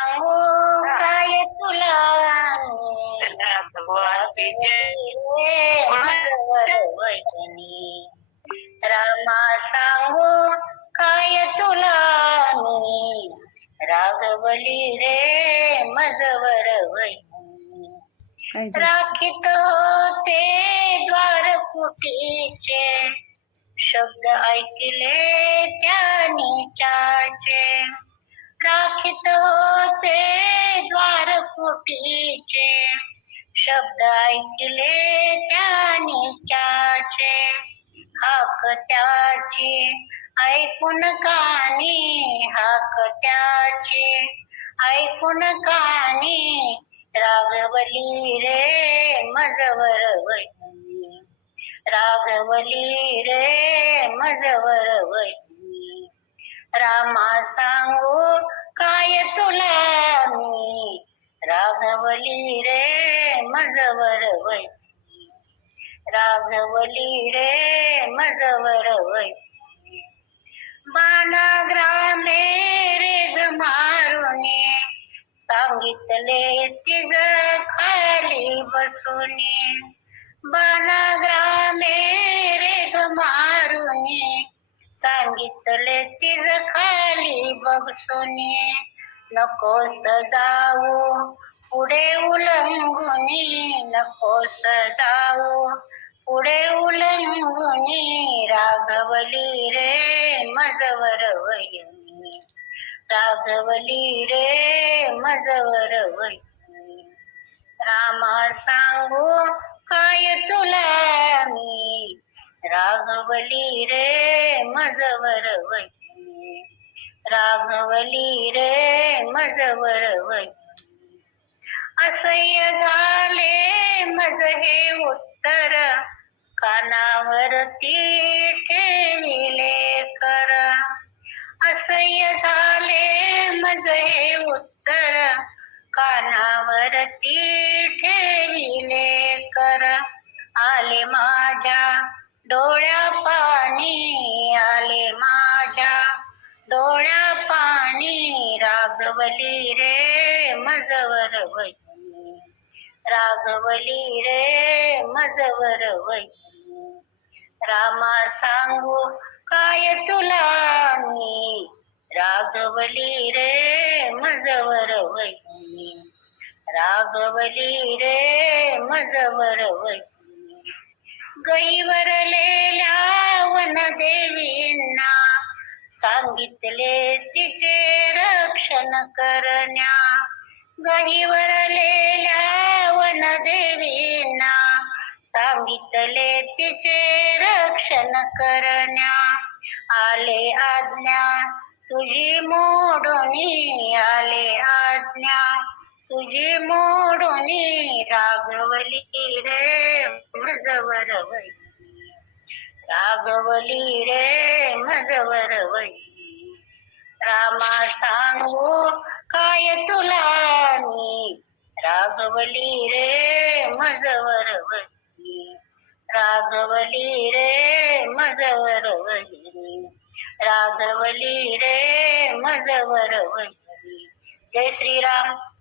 सांगू काय तुला वचनी. रामा सांगू काय तुला मी रागवली रे मजवर झालं? राखीत होते द्वार फुटीचे. शब्द ऐकले त्या नीचाचे राखीत होते द्वार फुटीचे शब्द ऐकले त्या त्याचे. हाक त्याची. ऐकून कानी हाक त्याची. ऐकून कानी रागवली रे मजवर वही रागवली रे मजवर वही रामा सांगू काय तुला मी राघवली रे मजवर वै राघवली रे मजवर वैनी बाणाग्रामे रे मारुने सांगितले तिज खाली बसूने. बाणाग्रामे रे मारुने सांगितले तिज खाली बसूने. नको सदाऊ पुढे उलंगुनी नको सदाऊ पुढे उलंगुनी राघवली रे मजवर वयनी राघवली रे मजवर वयनी रामा सांगू काय तुला मी? राघवली रे मजवर वयनी राघवली रे मजवर वयनी असह्य झाले मज हे उत्तर. कानावरती ठेविले कर. असह्य झाले मज हे उत्तर. कानावरती ठेविले कर. आले माझ्या डोळ्या पाणी आले माझ्या डोळ्या पाणी रागवली रे मजवर वैनी रागवली रे मजवर वैनी रामा सांगू काय तुला मी? रागवली रे मजवर वैनी रागवली रे मजवर वैनी गईवरलेल्या वनदेवींना सांगितले तिचे रक्षण करण्या गहीवरलेल्या वनदेवींना सांगितले तिचे रक्षण करण्या आले आज्ञा तुझी मोडुनी आले आज्ञा तुझी मोडुनी रागवली रे मजवर रागवली रे मजवर वही रामा सांगू काय तुला मी? रागवली रे मजवर वही रागवली रे मजवर वही रागवली रे मजवर वही जय श्रीराम.